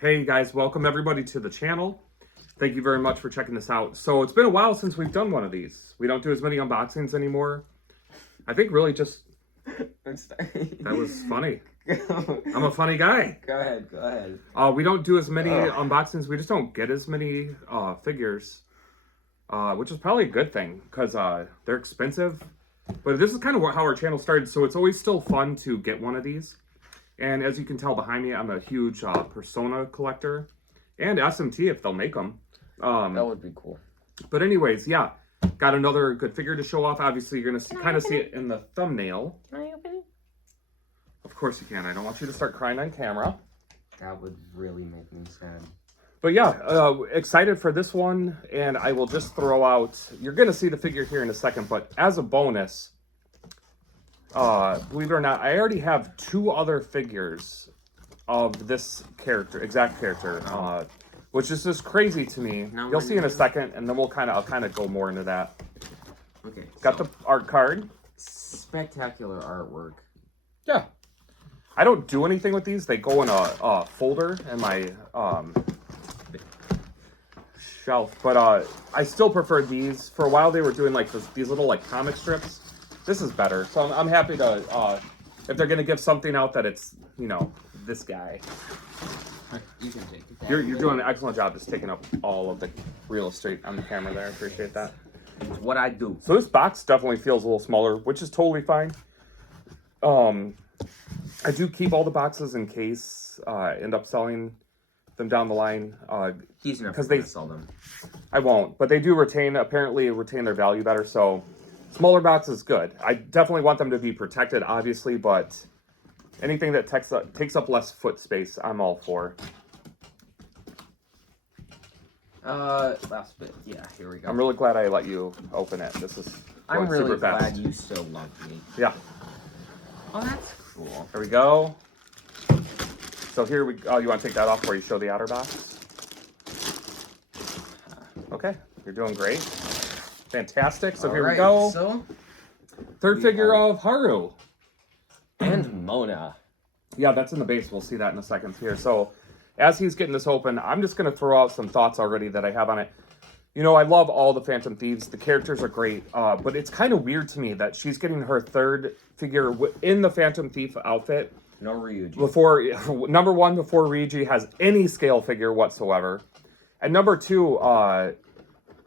Hey guys, welcome everybody to the channel. Thank you very much for checking this out. So it's been a while since we've done one of these. We don't do as many unboxings anymore. I think really just... That was funny. I'm a funny guy. Go ahead. We don't do as many unboxings. We just don't get as many figures. Which is probably a good thing because they're expensive. But this is kind of how our channel started. So it's always still fun to get one of these. And as you can tell behind me, I'm a huge Persona collector. And SMT if they'll make them. That would be cool. But anyways, yeah. Got another good figure to show off. Obviously, you're going to kind of see it in the thumbnail. Can I open it? Of course you can. I don't want you to start crying on camera. That would really make me sad. But yeah, excited for this one. And I will just throw out... You're going to see the figure here in a second. But as a bonus... believe it or not, I already have 2 other figures of this exact character, which is just crazy to me. You'll see in a second, and then I'll kind of go more into that. Okay. Got the art card. Spectacular artwork. Yeah. I don't do anything with these. They go in a folder in my shelf, but I still prefer these. For a while, they were doing like these little like comic strips. This is better, so I'm happy to, if they're going to give something out that it's, you know, this guy. You can take it. You're doing an excellent job just taking up all of the real estate on the camera there. I appreciate that. It's what I do. So this box definitely feels a little smaller, which is totally fine. I do keep all the boxes in case I end up selling them down the line. He's never going to sell them. I won't, but they do apparently retain their value better, so... Smaller box is good. I definitely want them to be protected, obviously, but anything that takes up less foot space, I'm all for. Last bit. Yeah, here we go. I'm really glad I let you open it. This is I'm really super glad fast. you still love me. Yeah. Oh, that's cool. There we go. So here we go. You want to take that off before you show the outer box? Okay. You're doing great. Fantastic. So here we go. So, third figure of Haru. And Mona. Yeah, that's in the base. We'll see that in a second here. So as he's getting this open, I'm just going to throw out some thoughts already that I have on it. You know, I love all the Phantom Thieves. The characters are great. But it's kind of weird to me that she's getting her third figure in the Phantom Thief outfit. No Ryuji. Number 1, before Ryuji has any scale figure whatsoever. And number 2,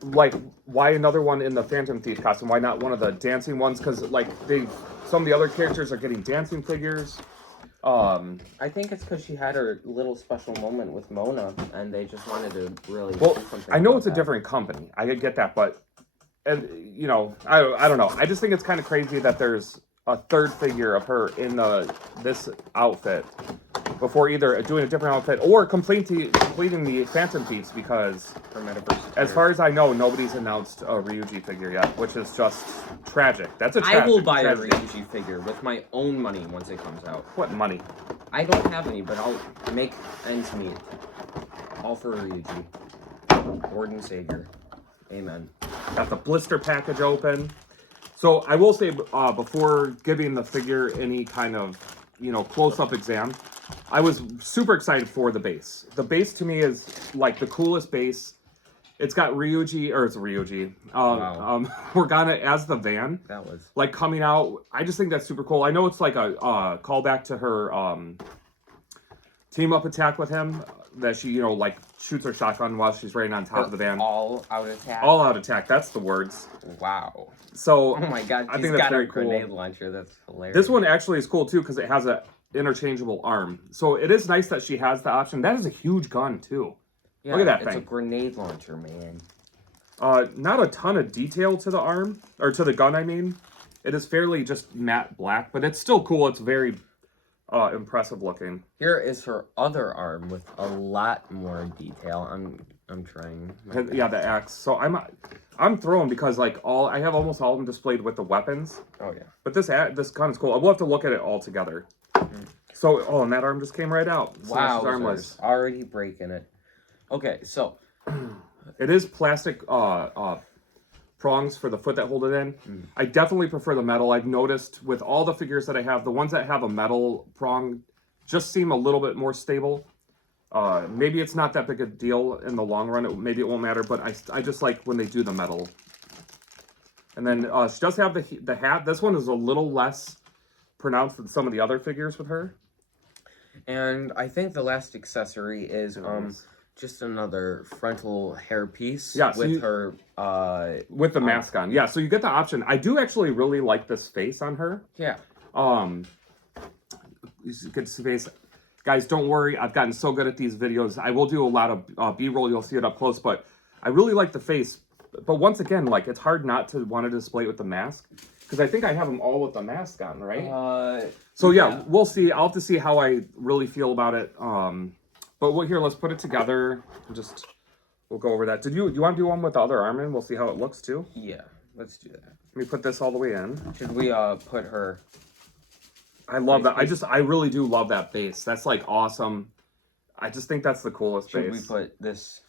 like, why another one in the Phantom Thief costume? Why not one of the dancing ones? Because, like, some of the other characters are getting dancing figures. I think it's because she had her little special moment with Mona, and they just wanted to really do something. I know it's a different company. I get that, but, you know, I don't know. I just think it's kind of crazy that there's a third figure of her in this outfit before either doing a different outfit or completing the Phantom Thieves, because as far as I know, nobody's announced a Ryuji figure yet, which is just tragic. That's a tragic. I will buy a Ryuji figure with my own money once it comes out. What money? I don't have any, but I'll make ends meet. All for Ryuji. Lord and Savior. Amen. Got the blister package open. So I will say, before giving the figure any kind of, you know, close-up exam, I was super excited for the base. The base to me is like the coolest base. It's got Ryuji, or it's Ryuji, Morgana as the van. That was like coming out. I just think that's super cool. I know it's like a callback to her team up attack with him, that she, you know, like shoots her shotgun while she's riding on top of the van. All out attack. All out attack. That's the words. Wow. So oh my god, I think that's very cool. Grenade launcher. That's hilarious. This one actually is cool too because it has a interchangeable arm. So it is nice that she has the option. That is a huge gun too. Yeah, look at that thing. It's a grenade launcher, man. Not a ton of detail to the arm, or to the gun, I mean. It is fairly just matte black, but it's still cool. It's very impressive looking. Here is her other arm with a lot more detail. I'm trying. Yeah, the axe. So I'm throwing because like I have almost all of them displayed with the weapons. Oh yeah. But this gun is cool. We'll have to look at it all together. Mm-hmm. So and that arm just came right out. So wow, armless. Already breaking it. Okay, so it is plastic prongs for the foot that hold it in. I definitely prefer the metal. I've noticed with all the figures that I have, the ones that have a metal prong just seem a little bit more stable. Maybe it's not that big a deal in the long run. Maybe it won't matter, but I just like when they do the metal. And then she does have the hat. This one is a little less pronounced than some of the other figures with her. And I think the last accessory is just another frontal hair piece with her with the mask on. Yeah, so you get the option. I do actually really like this face on her. Yeah. You get to see face. Guys, don't worry. I've gotten so good at these videos. I will do a lot of B-roll. You'll see it up close, but I really like the face. But once again, like, it's hard not to want to display it with the mask. Because I think I have them all with the mask on, right? So yeah, we'll see. I'll have to see how I really feel about it. But here, let's put it together. We'll go over that. You want to do one with the other arm in? We'll see how it looks too. Yeah, let's do that. Let me put this all the way in. Should we put her? I love that. I really do love that base. That's like awesome. I just think that's the coolest base. Should we put this?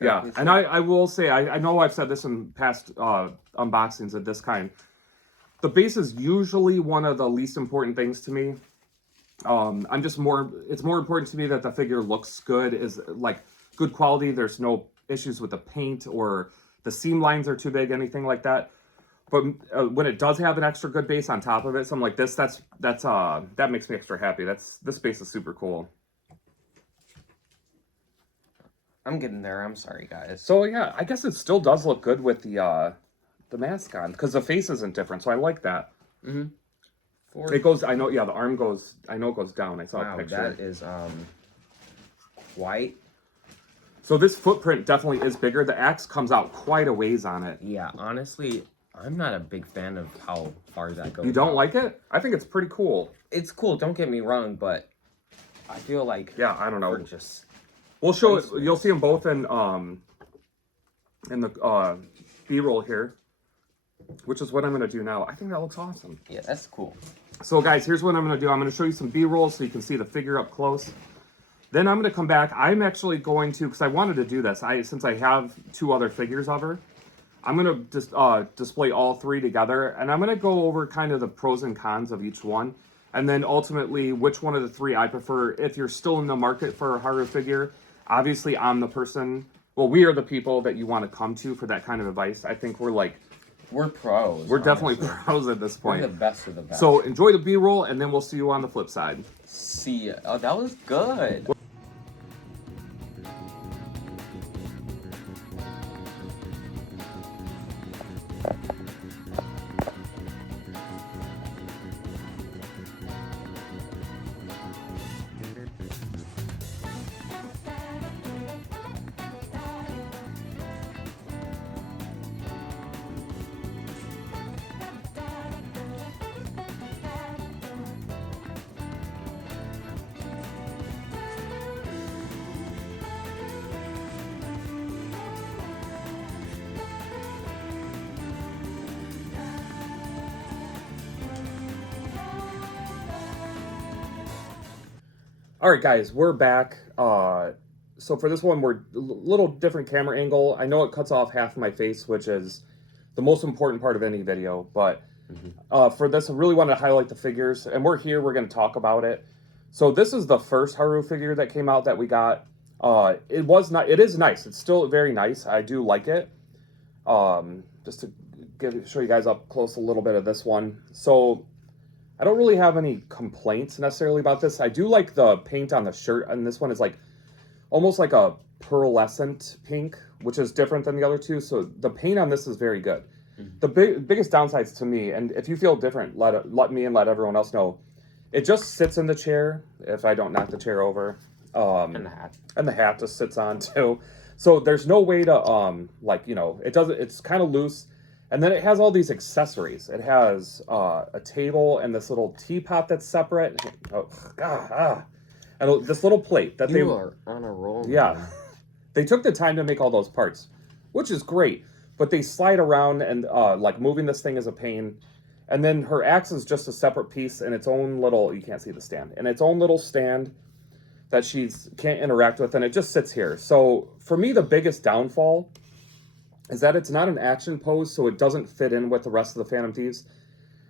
Yeah, and I will say, I know I've said this in past unboxings of this kind. The base is usually one of the least important things to me. It's more important to me that the figure looks good, is like good quality. There's no issues with the paint or the seam lines are too big, anything like that. But when it does have an extra good base on top of it, something like this, that makes me extra happy. This base is super cool. I'm getting there. I'm sorry, guys. So yeah, I guess it still does look good with the mask on, because the face isn't different. So I like that. Mm-hmm. It goes. I know. Yeah, the arm goes. I know it goes down. I saw a picture. That is white. So this footprint definitely is bigger. The axe comes out quite a ways on it. Yeah, honestly, I'm not a big fan of how far that goes. You don't like it? I think it's pretty cool. It's cool. Don't get me wrong, but I feel like I don't know. We'll show it. You'll see them both in the B-roll here, which is what I'm going to do now. I think that looks awesome. Yeah, that's cool. So guys, here's what I'm going to do. I'm going to show you some B-rolls so you can see the figure up close. Then I'm going to come back. I'm actually going to, because I wanted to do this, since I have 2 other figures of her, I'm going to just display all 3 together, and I'm going to go over kind of the pros and cons of each one, and then ultimately which one of the 3 I prefer. If you're still in the market for a Haru figure, obviously I'm the person, well, we are the people that you want to come to for that kind of advice. I think we're pros. We're definitely pros at this point. We're the best of the best. So enjoy the B-roll, and then we'll see you on the flip side. See ya. Oh, that was good. All right, guys, we're back. So for this one, we're a little different camera angle. I know it cuts off half my face, which is the most important part of any video. But for this, I really wanted to highlight the figures. And we're going to talk about it. So this is the first Haru figure that came out that we got. It is nice. It's still very nice. I do like it. Just to show you guys up close a little bit of this one. So I don't really have any complaints necessarily about this. I do like the paint on the shirt, and this one is like almost like a pearlescent pink, which is different than the other 2. So the paint on this is very good. The biggest downsides to me, and if you feel different, let me and let everyone else know. It just sits in the chair if I don't knock the chair over. And the hat. And the hat just sits on too. So there's no way to it's kind of loose. And then it has all these accessories. It has a table and this little teapot that's separate. And this little plate that you are on a roll. Yeah. Man. They took the time to make all those parts, which is great. But they slide around, and moving this thing is a pain. And then her axe is just a separate piece in its own little, you can't see the stand, in its own little stand that she can't interact with, and it just sits here. So for me, the biggest downfall is that it's not an action pose, so it doesn't fit in with the rest of the Phantom Thieves.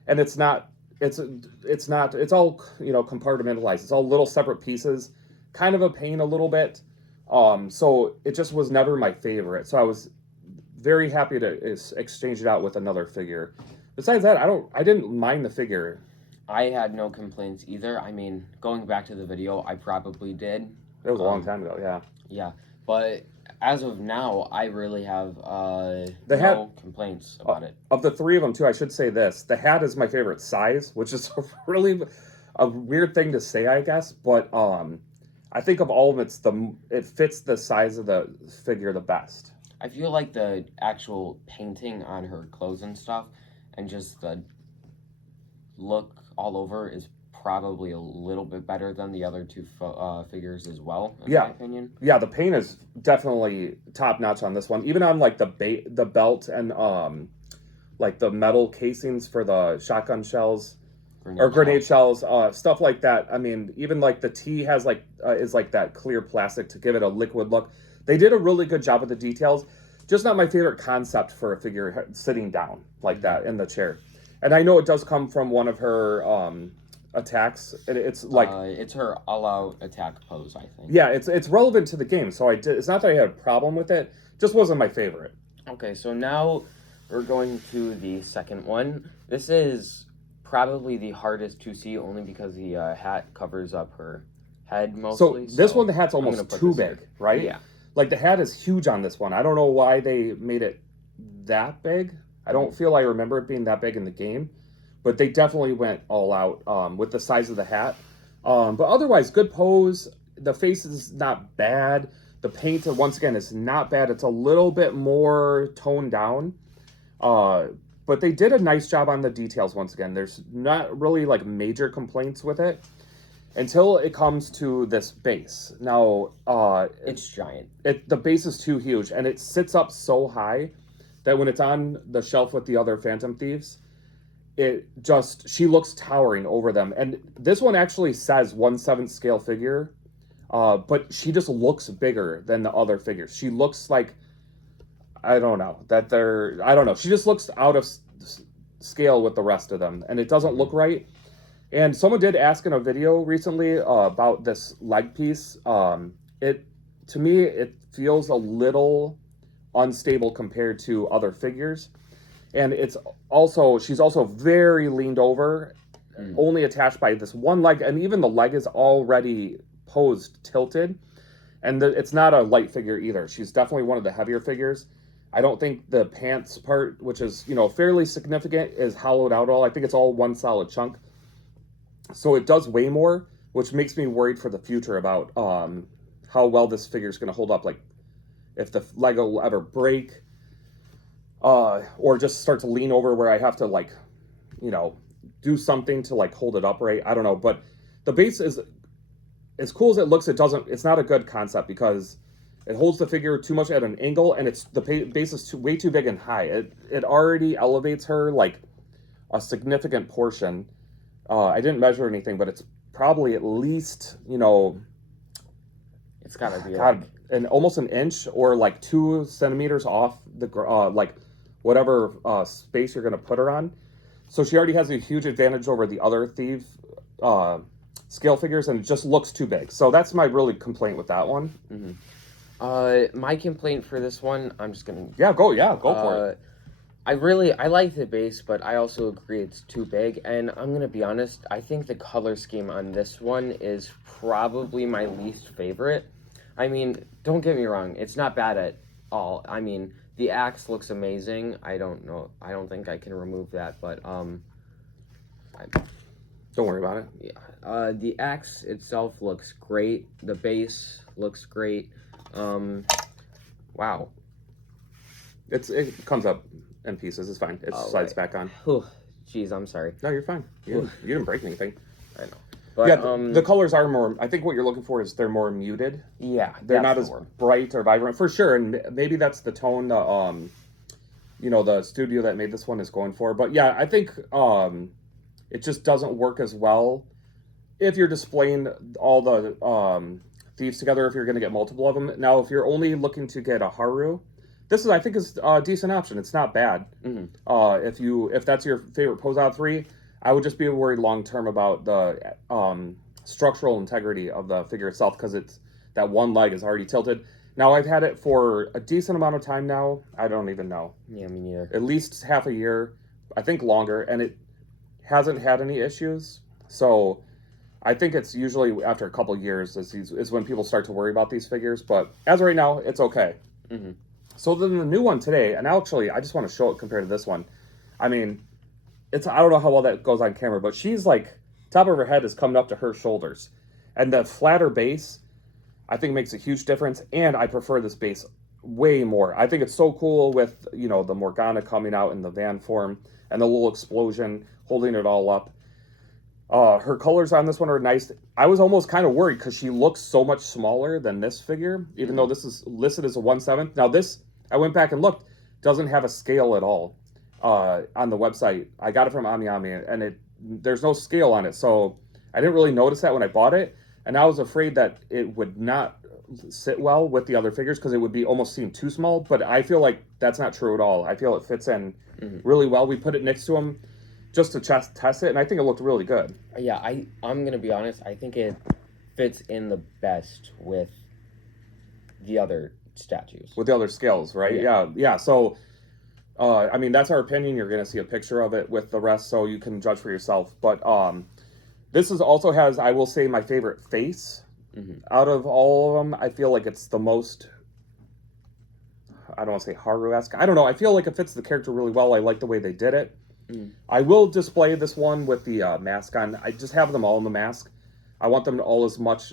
And it's all, compartmentalized. It's all little separate pieces, kind of a pain a little bit. So it just was never my favorite. So I was very happy to exchange it out with another figure. Besides that, I didn't mind the figure. I had no complaints either. I mean, going back to the video, I probably did. It was a long time ago, yeah. Yeah, but as of now, I really have hat, complaints about it. Of the three of them, too, I should say this. The hat is my favorite size, which is really a weird thing to say, I guess. But I think of all of them, it fits the size of the figure the best. I feel like the actual painting on her clothes and stuff, and just the look all over is probably a little bit better than the other two figures as well, in my opinion. Yeah, the paint is definitely top notch on this one. Even on like the belt and like the metal casings for the shotgun shells grenade shells, stuff like that. I mean, even like the T has like is like that clear plastic to give it a liquid look. They did a really good job with the details. Just not my favorite concept for a figure sitting down like that in the chair. And I know it does come from one of her attacks. It's like it's her all-out attack pose, I think. Yeah, it's relevant to the game, so it's not that I had a problem with it. Just wasn't my favorite. Okay, so now we're going to the second one. This is probably the hardest to see, only because the hat covers up her head mostly. So this one, the hat's almost too big, right? Yeah. Like the hat is huge on this one. I don't know why they made it that big. I don't feel I remember it being that big in the game, but they definitely went all out with the size of the hat. But otherwise, good pose. The face is not bad. The paint, once again, is not bad. It's a little bit more toned down. But they did a nice job on the details once again. There's not really like major complaints with it until it comes to this base. Now, it's giant. The base is too huge, and it sits up so high that when it's on the shelf with the other Phantom Thieves, she looks towering over them. And this one actually says 1/7 scale figure, but she just looks bigger than the other figures. She looks like, I don't know. She just looks out of scale with the rest of them, and it doesn't look right. And someone did ask in a video recently about this leg piece. To me, it feels a little unstable compared to other figures. And she's also very leaned over, only attached by this one leg, and even the leg is already posed tilted. And it's not a light figure either. She's definitely one of the heavier figures. I don't think the pants part, which is, fairly significant, is hollowed out at all. I think it's all one solid chunk. So it does weigh more, which makes me worried for the future about how well this figure is going to hold up. Like, if the Lego will ever break, or just start to lean over where I have to, like, do something to, like, hold it upright. I don't know. But the base is, as cool as it looks, it's not a good concept because it holds the figure too much at an angle, and the base is way too big and high. It already elevates her, like, a significant portion. I didn't measure anything, but it's probably at least, it's gotta be almost an inch or like 2 centimeters off the like whatever space you're gonna put her on. So she already has a huge advantage over the other thief scale figures, and it just looks too big. So that's my really complaint with that one. Mm-hmm. My complaint for this one, I'm just gonna go for it. I like the base, but I also agree it's too big, and I'm gonna be honest, I think the color scheme on this one is probably my least favorite. I mean, don't get me wrong, it's not bad at all. I mean, the axe looks amazing. I don't think I can remove that, but don't worry about it. Yeah. The axe itself looks great. The base looks great. Wow. It comes up in pieces. It's fine. It slides back on. Jeez, I'm sorry. No, you're fine. You didn't break anything. I know. But, yeah, the colors are more. I think what you're looking for is they're more muted. Yeah, they're not as bright or vibrant for sure, and maybe that's the tone the studio that made this one is going for. But yeah, I think it just doesn't work as well if you're displaying all the thieves together. If you're going to get multiple of them. Now, if you're only looking to get a Haru, I think is a decent option. It's not bad. Mm-hmm. If that's your favorite pose out of 3. I would just be worried long term about the structural integrity of the figure itself, because it's that one leg is already tilted. Now, I've had it for a decent amount of time now. I don't even know. Yeah, me neither. At least half a year, I think longer, and it hasn't had any issues. So I think it's usually after a couple years is when people start to worry about these figures. But as of right now, it's okay. Mm-hmm. So then the new one today, and actually I just want to show it compared to this one. I mean, I don't know how well that goes on camera, but she's like, top of her head is coming up to her shoulders. And the flatter base, I think, makes a huge difference. And I prefer this base way more. I think it's so cool with, you know, the Morgana coming out in the van form and the little explosion holding it all up. Her colors on this one are nice. I was almost kind of worried because she looks so much smaller than this figure, even though this is listed as a 1/7. Now this, I went back and looked, doesn't have a scale at all on the website. I got it from AmiAmi, and there's no scale on it, so I didn't really notice that when I bought it, and I was afraid that it would not sit well with the other figures because it would be almost seem too small, but I feel like that's not true at all. I feel it fits in really well. We put it next to him just to test it, and I think it looked really good. Yeah, I'm gonna be honest. I think it fits in the best with the other statues. With the other scales, right? Yeah. So, I mean, that's our opinion. You're gonna see a picture of it with the rest, so you can judge for yourself. But this also has, I will say, my favorite face out of all of them. I feel like it's the most, I don't want to say Haru-esque. I don't know. I feel like it fits the character really well. I like the way they did it. I will display this one with the mask on. I just have them all in the mask. I want them all as much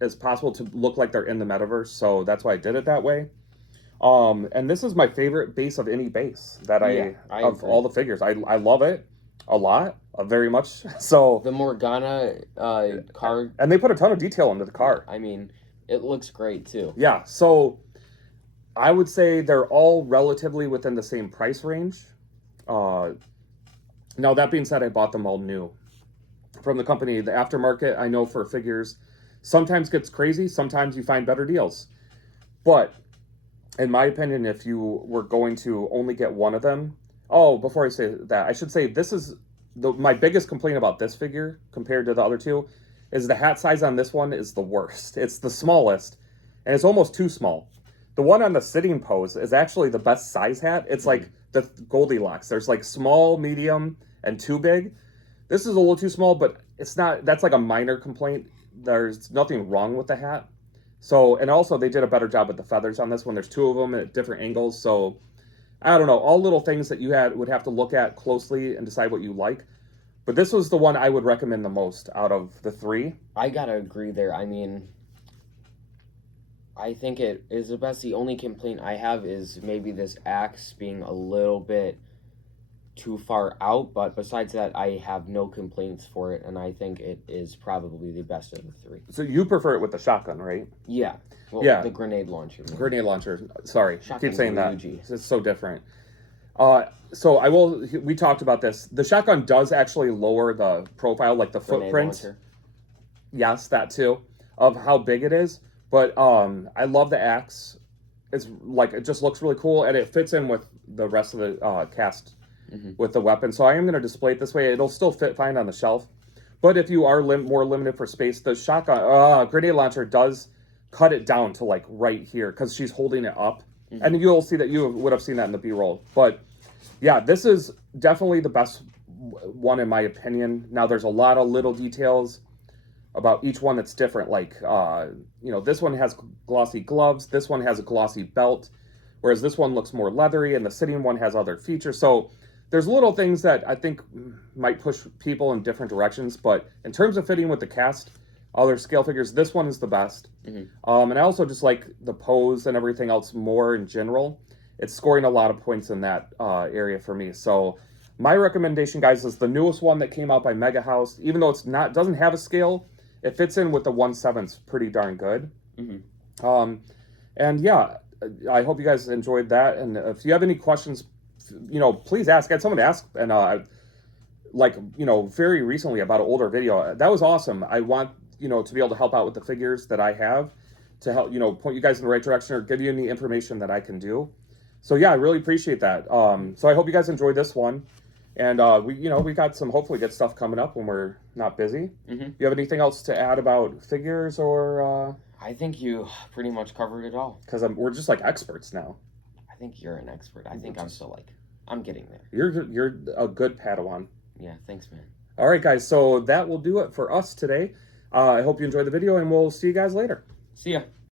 as possible to look like they're in the metaverse, so that's why I did it that way. And this is my favorite base of any base that I of agree. All the figures. I love it a lot, very much. So the Morgana card, and they put a ton of detail into the car. I mean, it looks great too. Yeah, so I would say they're all relatively within the same price range. Now, that being said, I bought them all new from the company. The aftermarket, I know for figures, sometimes gets crazy. Sometimes you find better deals. But in my opinion, if you were going to only get one of them, before I say that, I should say this is my biggest complaint about this figure compared to the other two is the hat size on this one is the worst. It's the smallest, and it's almost too small. The one on the sitting pose is actually the best size hat. It's like the Goldilocks. There's like small, medium, and too big. This is a little too small, but it's not, that's like a minor complaint. There's nothing wrong with the hat. So, and also they did a better job with the feathers on this one. There's two of them at different angles. So, I don't know, all little things that you would have to look at closely and decide what you like. But this was the one I would recommend the most out of the three. I gotta agree there. I mean, I think it is the best. The only complaint I have is maybe this axe being a little bit too far out, but besides that, I have no complaints for it, and I think it is probably the best of the three. So you prefer it with the shotgun, right? Yeah. Well, yeah. The grenade launcher. Man. Grenade launcher. Sorry, Shotgun's keep saying that. Luigi. It's so different. So we talked about this. The shotgun does actually lower the profile, like the footprint. Yes, that too, of how big it is. But I love the axe. It's like, it just looks really cool, and it fits in with the rest of the cast with the weapon. So I am going to display it this way. It'll still fit fine on the shelf. But if you are more limited for space, the shotgun grenade launcher does cut it down to like right here because she's holding it up. And you'll see that you would have seen that in the B-roll. But yeah, this is definitely the best one in my opinion. Now there's a lot of little details about each one that's different. Like, this one has glossy gloves. This one has a glossy belt. Whereas this one looks more leathery and the sitting one has other features. So there's little things that I think might push people in different directions. But in terms of fitting with the cast, other scale figures, this one is the best. And I also just like the pose and everything else more in general. It's scoring a lot of points in that area for me. So my recommendation, guys, is the newest one that came out by Mega House. Even though doesn't have a scale, it fits in with the 1/7 pretty darn good. And yeah, I hope you guys enjoyed that. And if you have any questions, please ask. I had someone to ask, and very recently about an older video. That was awesome. I want to be able to help out with the figures that I have to help point you guys in the right direction or give you any information that I can do. So yeah, I really appreciate that. So I hope you guys enjoyed this one, And we got some hopefully good stuff coming up when we're not busy. Mm-hmm. You have anything else to add about figures or? I think you pretty much covered it all. Because we're just like experts now. I think you're an expert. I think I'm still like, I'm getting there. You're a good Padawan. Yeah, thanks, man. All right, guys. So that will do it for us today. I hope you enjoyed the video, and we'll see you guys later. See ya.